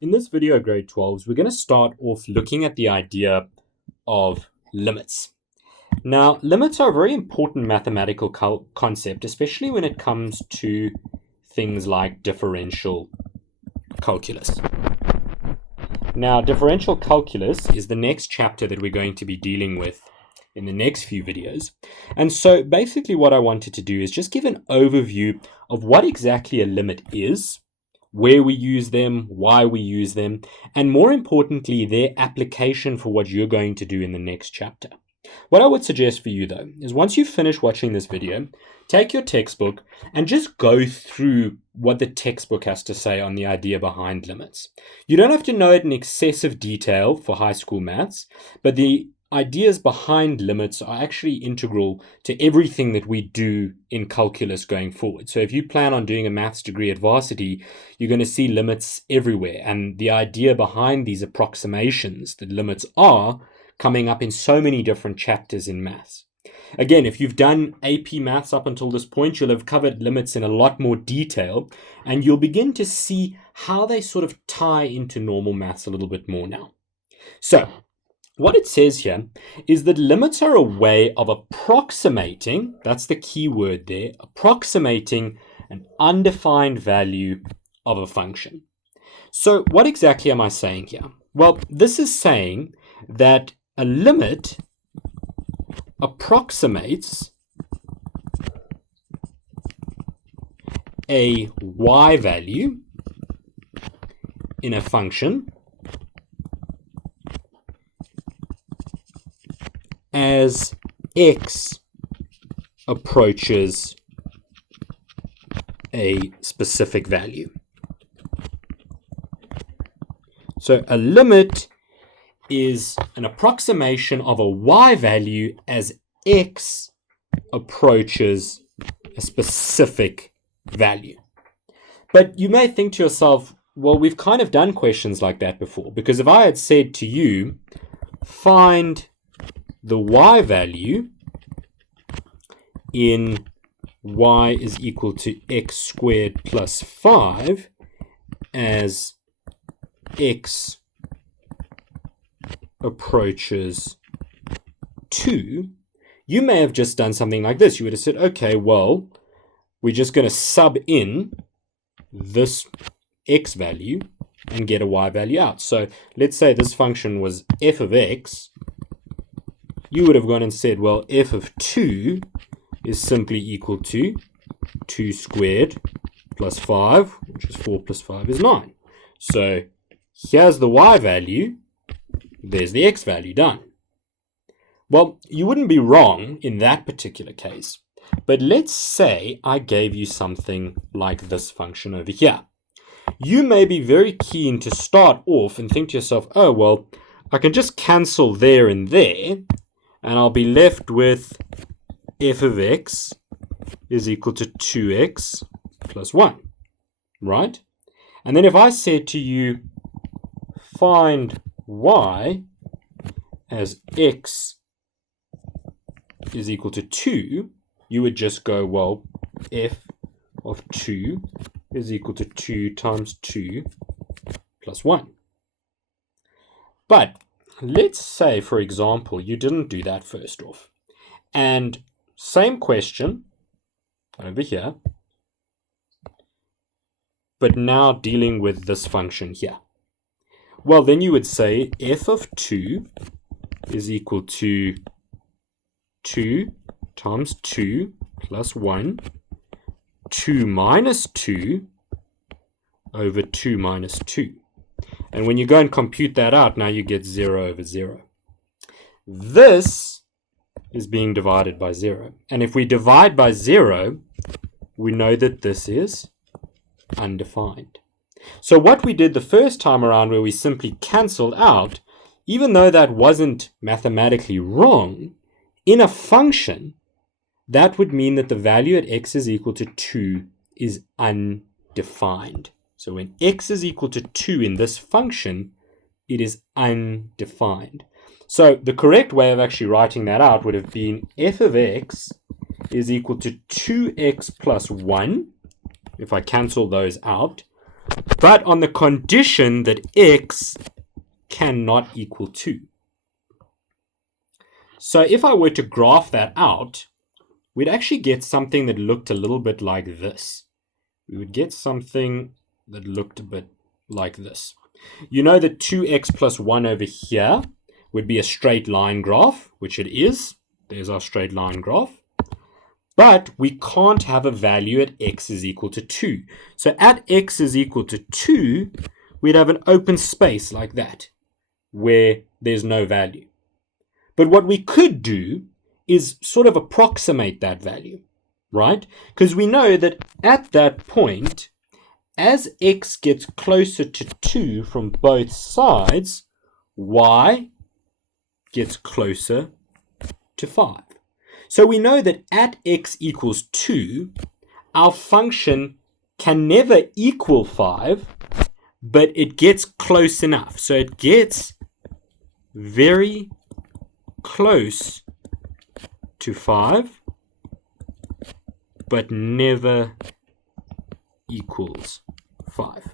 In this video, grade 12s, we're going to start off looking at the idea of limits. Now, limits are a very important mathematical concept, especially when it comes to things like differential calculus. Now, differential calculus is the next chapter that we're going to be dealing with in the next few videos. And so basically what I wanted to do is just give an overview of what exactly a limit is, where we use them, why we use them, and more importantly, their application for what you're going to do in the next chapter. What I would suggest for you, though, is once you finish watching this video, take your textbook and just go through what the textbook has to say on the idea behind limits. You don't have to know it in excessive detail for high school maths, but the ideas behind limits are actually integral to everything that we do in calculus going forward. So if you plan on doing a maths degree at varsity, you're going to see limits everywhere. And the idea behind these approximations that limits are coming up in so many different chapters in maths. Again, if you've done AP maths up until this point, you'll have covered limits in a lot more detail, and you'll begin to see how they sort of tie into normal maths a little bit more now. So, what it says here is that limits are a way of approximating, that's the key word there, approximating an undefined value of a function. So what exactly am I saying here? Well, this is saying that a limit approximates a y value in a function as x approaches a specific value. So a limit is an approximation of a y value as x approaches a specific value. But you may think to yourself, well, we've kind of done questions like that before, because if I had said to you, find the y value in y is equal to x squared plus 5 as x approaches 2, you may have just done something like this. You would have said, okay, well, we're just going to sub in this x value and get a y value out. So let's say this function was f of x. You would have gone and said, well, f of 2 is simply equal to 2 squared plus 5, which is 4 plus 5 is 9. So here's the y value, there's the x value, done. Well, you wouldn't be wrong in that particular case, but let's say I gave you something like this function over here. You may be very keen to start off and think to yourself, oh, well, I can just cancel there and there, and I'll be left with f of x is equal to 2x plus 1, right? And then if I said to you, find y as x is equal to 2, you would just go, well, f of 2 is equal to 2 times 2 plus 1. But let's say, for example, you didn't do that first off. And same question over here, but now dealing with this function here. Well, then you would say f of 2 is equal to 2 times 2 plus 1, 2 minus 2 over 2 minus 2. And when you go and compute that out, now you get 0 over 0. This is being divided by 0. And if we divide by 0, we know that this is undefined. So what we did the first time around, where we simply cancelled out, even though that wasn't mathematically wrong, in a function, that would mean that the value at x is equal to 2 is undefined. So when x is equal to 2 in this function, it is undefined. So the correct way of actually writing that out would have been f of x is equal to 2x plus 1, if I cancel those out, but on the condition that x cannot equal 2. So if I were to graph that out, we'd actually get something that looked a little bit like this. We would get something that looked a bit like this. You know that 2x plus 1 over here would be a straight line graph, which it is. There's our straight line graph. But we can't have a value at x is equal to 2. So at x is equal to 2, we'd have an open space like that, where there's no value. But what we could do is sort of approximate that value, right? Because we know that at that point, as x gets closer to 2 from both sides, y gets closer to 5. So we know that at x equals 2, our function can never equal 5, but it gets close enough. So it gets very close to 5, but never equals 5.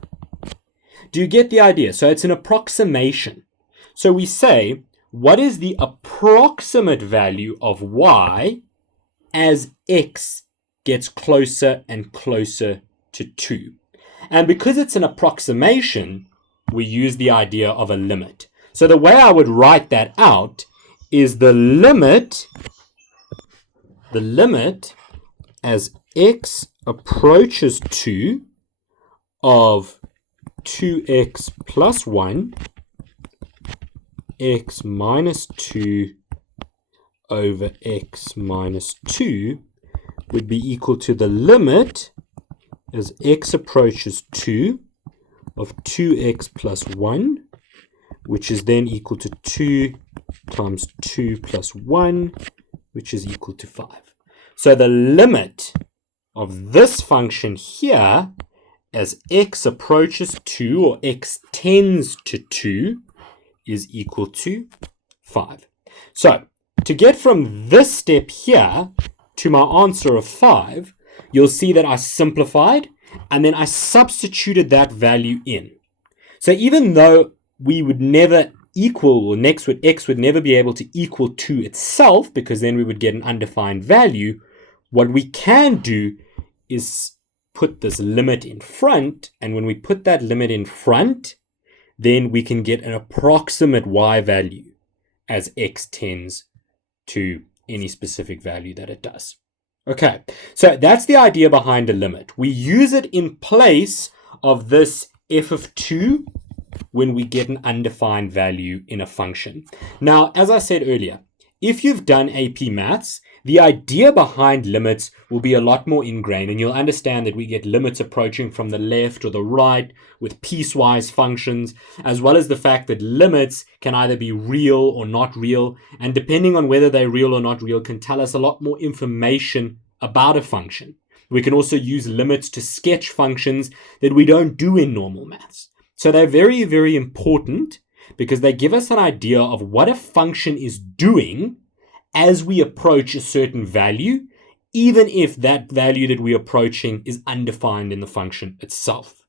Do you get the idea? So it's an approximation. So we say, what is the approximate value of y as x gets closer and closer to 2? And because it's an approximation, we use the idea of a limit. So the way I would write that out is the limit as x approaches 2 of 2x plus 1 x minus 2 over x minus 2 would be equal to the limit as x approaches 2 of 2x plus 1, which is then equal to 2 times 2 plus 1, which is equal to 5. So the limit of this function here as x approaches 2 or x tends to 2 is equal to 5. So to get from this step here to my answer of 5, you'll see that I simplified and then I substituted that value in. So even though we would never equal, or x would never be able to equal 2 itself, because then we would get an undefined value, what we can do is put this limit in front, and when we put that limit in front, then we can get an approximate y value as x tends to any specific value that it does. Okay, so that's the idea behind a limit. We use it in place of this f of 2 when we get an undefined value in a function. Now, as I said earlier, if you've done AP Maths, the idea behind limits will be a lot more ingrained, and you'll understand that we get limits approaching from the left or the right with piecewise functions, as well as the fact that limits can either be real or not real, and depending on whether they're real or not real can tell us a lot more information about a function. We can also use limits to sketch functions that we don't do in normal maths. So they're very, very important because they give us an idea of what a function is doing as we approach a certain value, even if that value that we're approaching is undefined in the function itself.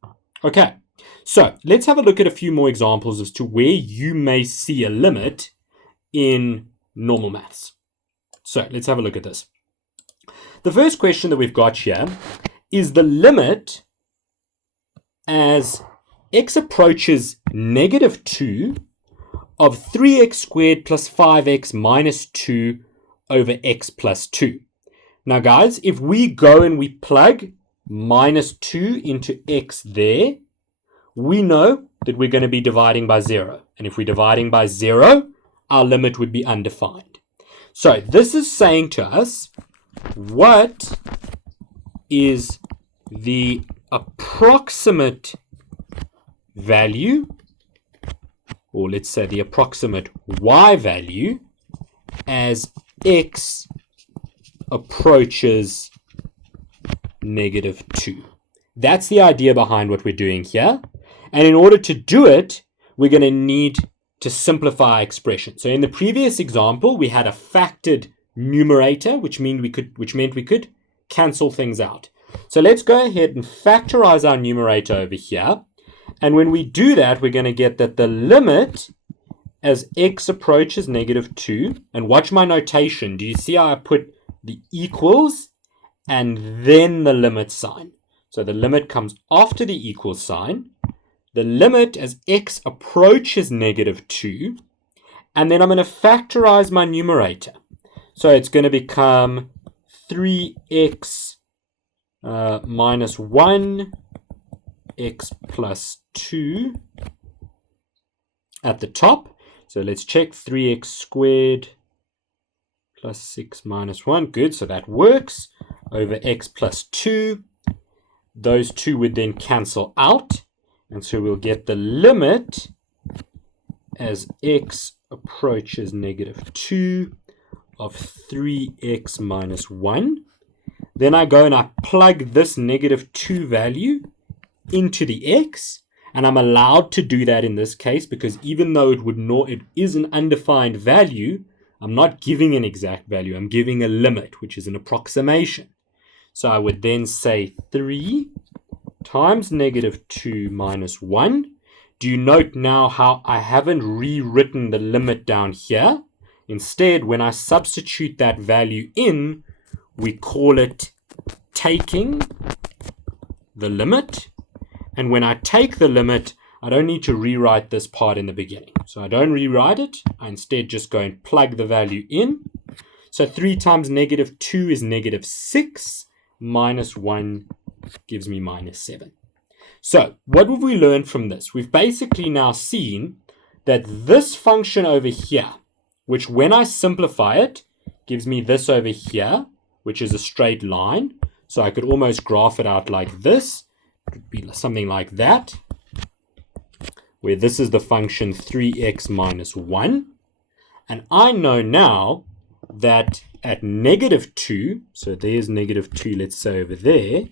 Okay, so let's have a look at a few more examples as to where you may see a limit in normal maths. So let's have a look at this. The first question that we've got here is the limit as x approaches negative 2 of 3x squared plus 5x minus 2 over x plus 2. Now guys, if we go and we plug minus 2 into x there, we know that we're going to be dividing by 0. And if we're dividing by 0, our limit would be undefined. So this is saying to us, what is the approximate value, or let's say the approximate y value, as x approaches negative 2. That's the idea behind what we're doing here. And in order to do it, we're going to need to simplify our expression. So in the previous example, we had a factored numerator, which meant we could cancel things out. So let's go ahead and factorize our numerator over here. And when we do that, we're going to get that the limit as x approaches -2, and watch my notation. Do you see how I put the equals and then the limit sign? So the limit comes after the equal sign. The limit as x approaches -2, and then I'm going to factorize my numerator. So it's going to become 3x minus 1, x plus 2 at the top. So let's check 3x squared plus 6 minus 1. Good, so that works. Over x plus 2. Those two would then cancel out. And so we'll get the limit as x approaches -2 of 3x minus 1. Then I go and I plug this -2 value into the x. And I'm allowed to do that in this case because even though it is an undefined value, I'm not giving an exact value. I'm giving a limit, which is an approximation. So I would then say 3 times -2 minus 1. Do you note now how I haven't rewritten the limit down here? Instead, when I substitute that value in, we call it taking the limit. And when I take the limit, I don't need to rewrite this part in the beginning. So I don't rewrite it. I instead just go and plug the value in. So 3 times -2 is -6. Minus 1 gives me -7. So what have we learned from this? We've basically now seen that this function over here, which when I simplify it, gives me this over here, which is a straight line. So I could almost graph it out like this. It would be something like that, where this is the function 3x minus 1. And I know now that at -2, so there's -2, let's say over there,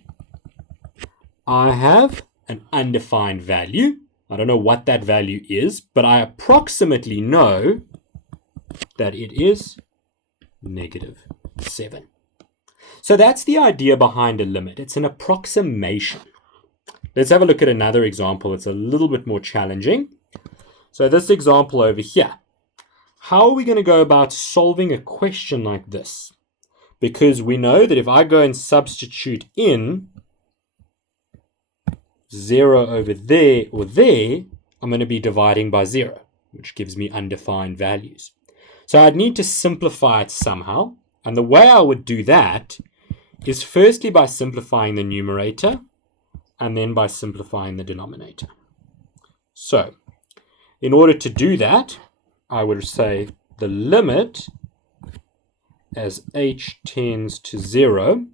I have an undefined value. I don't know what that value is, but I approximately know that it is -7. So that's the idea behind a limit. It's an approximation. Let's have a look at another example. It's a little bit more challenging. So this example over here. How are we going to go about solving a question like this? Because we know that if I go and substitute in 0 over there or there, I'm going to be dividing by 0, which gives me undefined values. So I'd need to simplify it somehow. And the way I would do that is firstly by simplifying the numerator, and then by simplifying the denominator. So, in order to do that, I would say the limit as h tends to 0,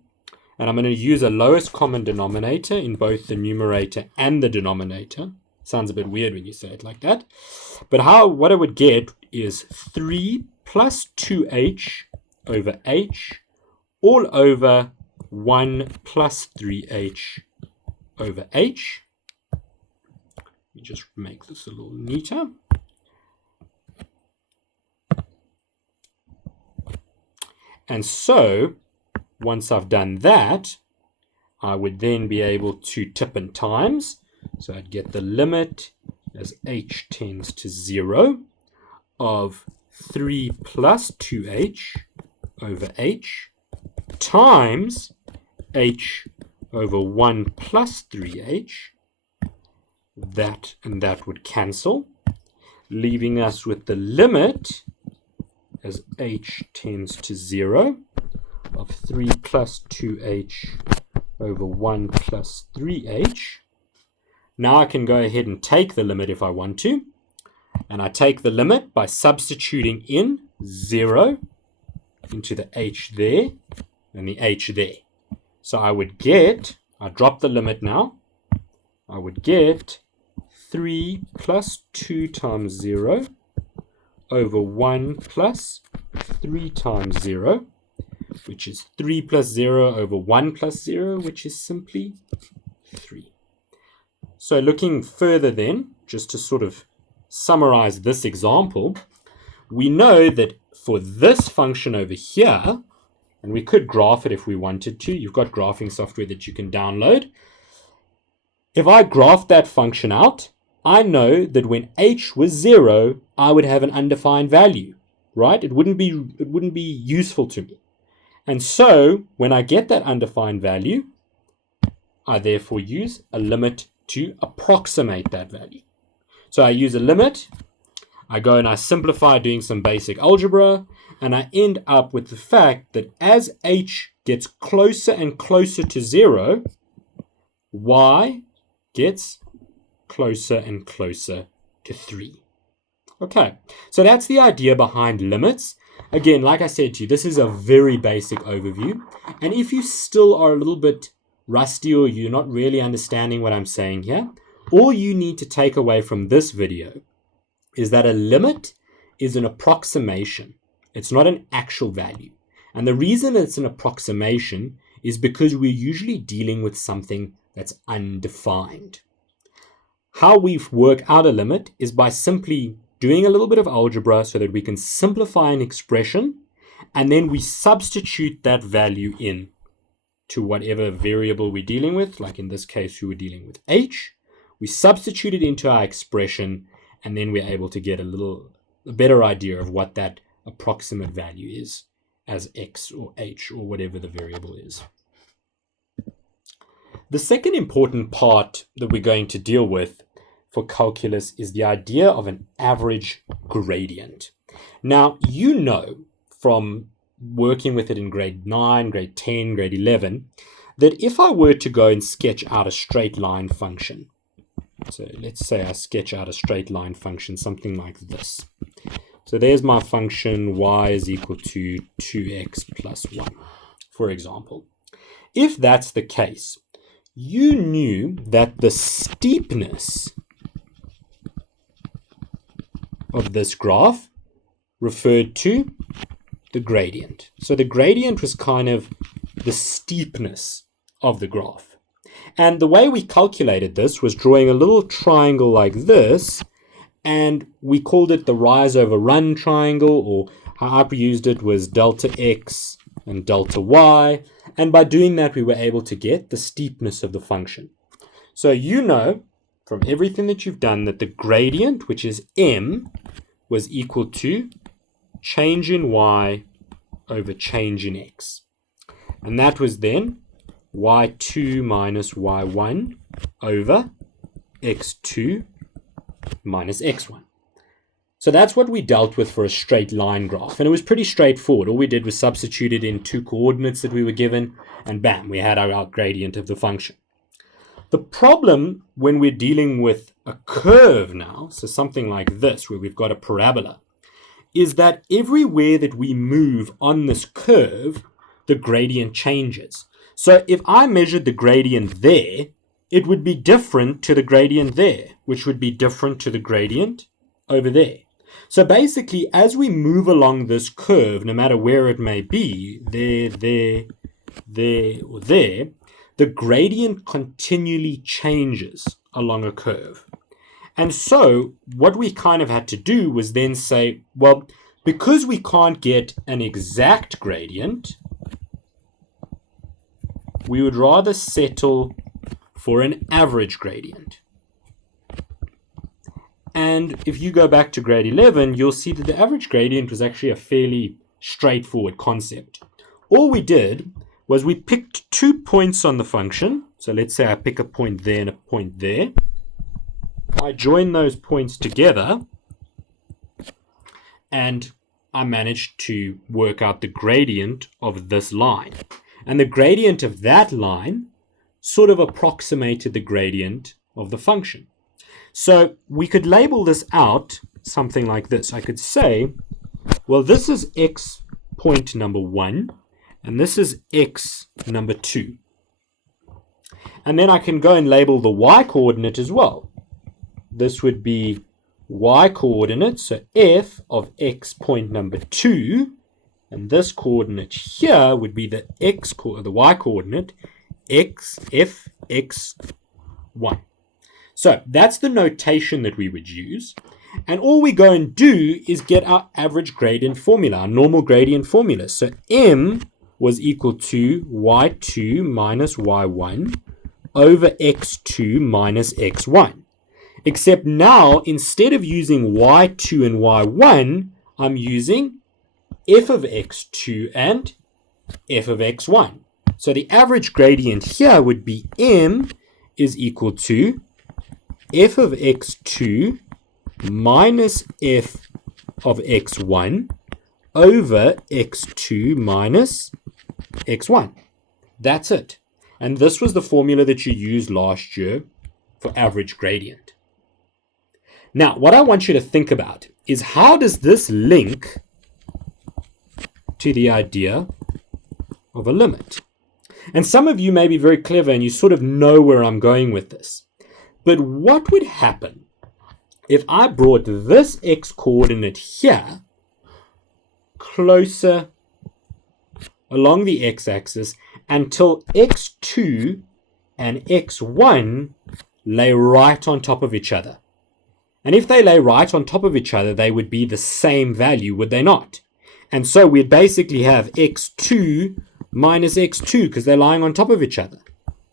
and I'm going to use a lowest common denominator in both the numerator and the denominator. Sounds a bit weird when you say it like that. But what I would get is 3 plus 2h over h all over 1 plus 3h over h. Let me just make this a little neater. And so, once I've done that, I would then be able to tip and times. So I'd get the limit as h tends to 0 of 3 plus 2h over h times h over 1 plus 3h. That and that would cancel, leaving us with the limit as h tends to 0 of 3 plus 2h over 1 plus 3h. Now I can go ahead and take the limit if I want to. And I take the limit by substituting in 0 into the h there and the h there. So I would get, I drop the limit now, I would get 3 plus 2 times 0 over 1 plus 3 times 0, which is 3 plus 0 over 1 plus 0, which is simply 3. So looking further then, just to sort of summarize this example, we know that for this function over here, and we could graph it if we wanted to. You've got graphing software that you can download. If I graph that function out, I know that when h was 0, I would have an undefined value, right? It wouldn't be useful to me. And so when I get that undefined value, I therefore use a limit to approximate that value. So I use a limit, I go and I simplify doing some basic algebra, and I end up with the fact that as h gets closer and closer to 0, y gets closer and closer to 3. Okay, so that's the idea behind limits. Again, like I said to you, this is a very basic overview. And if you still are a little bit rusty or you're not really understanding what I'm saying here, all you need to take away from this video is that a limit is an approximation. It's not an actual value. And the reason it's an approximation is because we're usually dealing with something that's undefined. How we work out a limit is by simply doing a little bit of algebra so that we can simplify an expression, and then we substitute that value in to whatever variable we're dealing with. Like in this case, we were dealing with h. We substitute it into our expression, and then we're able to get a better idea of what that approximate value is as x or h or whatever the variable is. The second important part that we're going to deal with for calculus is the idea of an average gradient. Now, you know from working with it in grade 9, grade 10, grade 11, that if I were to go and sketch out a straight line function, so let's say I sketch out a straight line function, something like this. So there's my function y is equal to 2x plus 1, for example. If that's the case, you knew that the steepness of this graph referred to the gradient. So the gradient was kind of the steepness of the graph. And the way we calculated this was drawing a little triangle like this, and we called it the rise over run triangle, or how I used it was delta x and delta y. And by doing that, we were able to get the steepness of the function. So you know from everything that you've done that the gradient, which is m, was equal to change in y over change in x. And that was then y2 minus y1 over x2 minus x1. So that's what we dealt with for a straight line graph. And it was pretty straightforward. All we did was substitute it in two coordinates that we were given, and bam, we had our gradient of the function. The problem when we're dealing with a curve now, so something like this, where we've got a parabola, is that everywhere that we move on this curve, the gradient changes. So if I measured the gradient there, it would be different to the gradient there, which would be different to the gradient over there. So basically, as we move along this curve, no matter where it may be, there, or there, the gradient continually changes along a curve. And so what we kind of had to do was then say, well, because we can't get an exact gradient, we would rather settle for an average gradient. And if you go back to grade 11, you'll see that the average gradient was actually a fairly straightforward concept. All we did was we picked 2 points on the function. So let's say I pick a point there and a point there. I join those points together, and I managed to work out the gradient of this line. And the gradient of that line sort of approximated the gradient of the function. So we could label this out something like this. I could say, well, this is x point number 1, and this is x number 2. And then I can go and label the y coordinate as well. This would be y coordinate, so f of x point number 2, and this coordinate here would be the the y coordinate, x, f, x, 1. So that's the notation that we would use. And all we go and do is get our average gradient formula, our normal gradient formula. So m was equal to y2 minus y1 over x2 minus x1. Except now, instead of using y2 and y1, I'm using f of x2 and f of x1. So the average gradient here would be m is equal to f of x2 minus f of x1 over x2 minus x1. That's it. And this was the formula that you used last year for average gradient. Now, what I want you to think about is how does this link to the idea of a limit? And some of you may be very clever and you sort of know where I'm going with this. But what would happen if I brought this x coordinate here closer along the x-axis until x2 and x1 lay right on top of each other? And if they lay right on top of each other, they would be the same value, would they not? And so we'd basically have x2 minus x2 because they're lying on top of each other.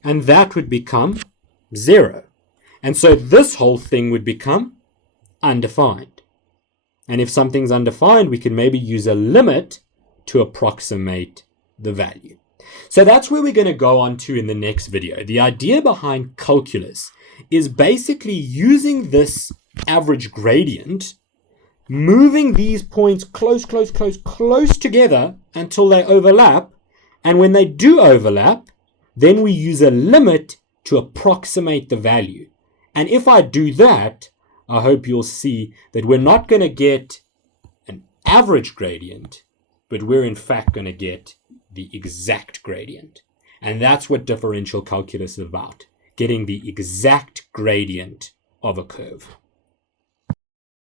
And that would become 0. And so this whole thing would become undefined. And if something's undefined, we can maybe use a limit to approximate the value. So that's where we're going to go on to in the next video. The idea behind calculus is basically using this average gradient, moving these points close together until they overlap. And when they do overlap, then we use a limit to approximate the value. And if I do that, I hope you'll see that we're not going to get an average gradient, but we're in fact going to get the exact gradient. And that's what differential calculus is about, getting the exact gradient of a curve.